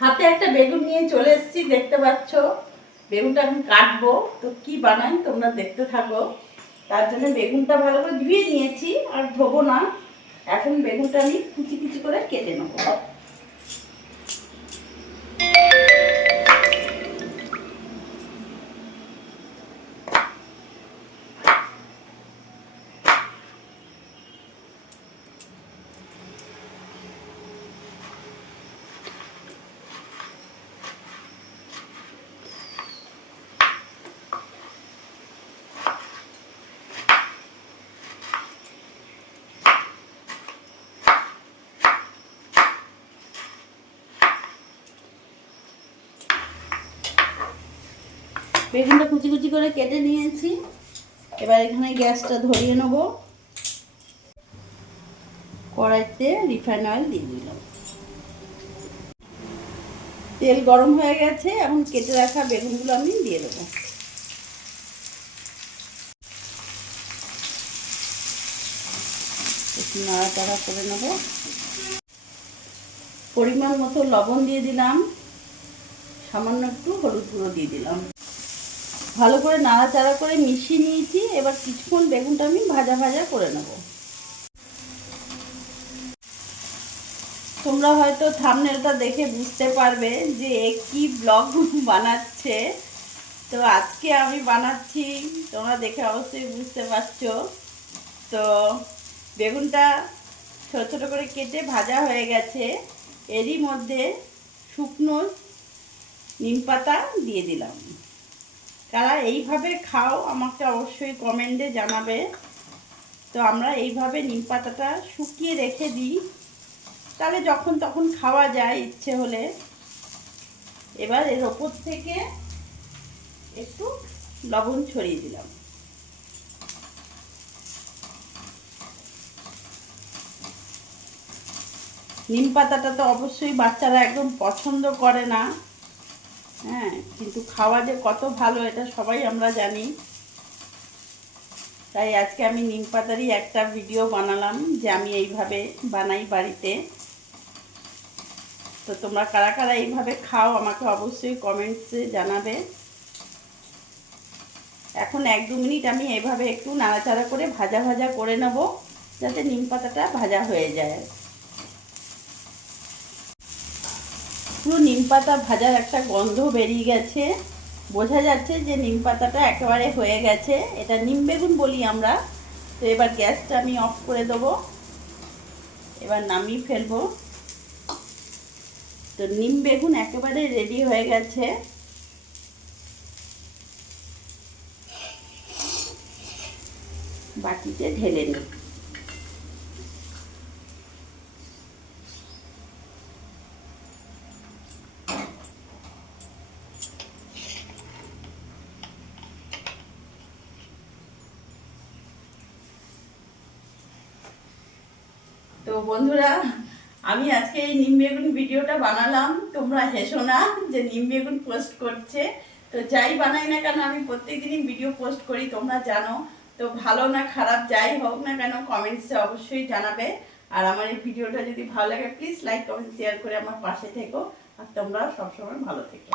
হাতে একটা বেগুন নিয়ে চলে এসেছি, দেখতে পাচ্ছ। বেগুনটা আমি কাটবো, তো কি বানাই তোমরা দেখতে থাকো। তার জন্য বেগুনটা ভালো করে ধুয়ে নিয়েছি, আর ধোবো না। এখন বেগুনটা আমি কুচি কুচি করে কেটে নেবো। বেগুনটা কুচি কুচি করে কেটে নিয়েছি। এবার এখানে গ্যাসটা ধরিয়ে নেব। কড়াইতে রিফাইন অয়েল দিয়ে দিলাম। তেল গরম হয়ে গেছে, এখন কেটে রাখা বেগুনগুলো আমি দিয়ে দেবো। একটু নাড়াচাড়া করে নেব। পরিমাণ মতো লবণ দিয়ে দিলাম, সামান্য একটু হলুদ গুঁড়ো দিয়ে দিলাম। ভালো করে নাড়াচাড়া করে মিশিয়ে নিয়েছি। এবার কিছুক্ষণ বেগুনটা আমি ভাজা ভাজা করে নেব। তোমরা হয়তো থাম্বনেলটা দেখে বুঝতে পারবে যে কি ব্লগ বানাচ্ছে। তো আজকে আমি বানাচ্ছি, তোমরা দেখে অবশ্যই বুঝতে পারছো। তো বেগুনটা ছোট ছোট করে কেটে ভাজা হয়ে গেছে। এরই মধ্যে শুকনো নিম পাতা দিয়ে দিলাম। কারা এইভাবে খাও আমাকে অবশ্যই কমেন্টে জানাবে। তো আমরা এইভাবে নিম পাতাটা শুকিয়ে রেখে দিই, তাহলে যখন তখন খাওয়া যায় ইচ্ছে হলে। এবার এর ওপর থেকে একটু লবণ ছড়িয়ে দিলাম। নিম পাতাটা তো অবশ্যই বাচ্চারা একদম পছন্দ করে না, হ্যাঁ, কিন্তু খাওয়া যে কত ভালো এটা সবাই আমরা জানি। তাই আজকে আমি নিম পাতারই একটা ভিডিও বানালাম যে আমি এইভাবে বানাই বাড়িতে। তো তোমরা কারা কারা এইভাবে খাও আমাকে অবশ্যই কমেন্টসে জানাবে। এখন 1-2 মিনিট আমি এইভাবে একটু নাড়াচাড়া করে ভাজা ভাজা করে নেব, যাতে নিম পাতাটা ভাজা হয়ে যায়। পুরো নিম পাতা ভাজার একটা গন্ধ বেরিয়ে গেছে, বোঝা যাচ্ছে যে নিম পাতাটা একেবারে হয়ে গেছে। এটা নিম বেগুন বলি আমরা। তো এবার গ্যাসটা আমি অফ করে দেবো, এবার নামিয়ে ফেলবো। তো নিম বেগুন একেবারে রেডি হয়ে গেছে। বাটিতে ঢেলে নিই। তো বন্ধুরা, আমি আজকে এই নিম বেগুন ভিডিওটা বানালাম। তোমরা হেসো না যে নিম বেগুন পোস্ট করছে। তো যাই বানাই না কেন আমি প্রত্যেকদিনই ভিডিও পোস্ট করি, তোমরা জানো। তো ভালো না খারাপ যাই হোক না কেন কমেন্টসে অবশ্যই জানাবে। আর আমার এই ভিডিওটা যদি ভালো লাগে প্লিজ লাইক কমেন্ট শেয়ার করে আমার পাশে থেকো। আর তোমরা সবসময় ভালো থেকো।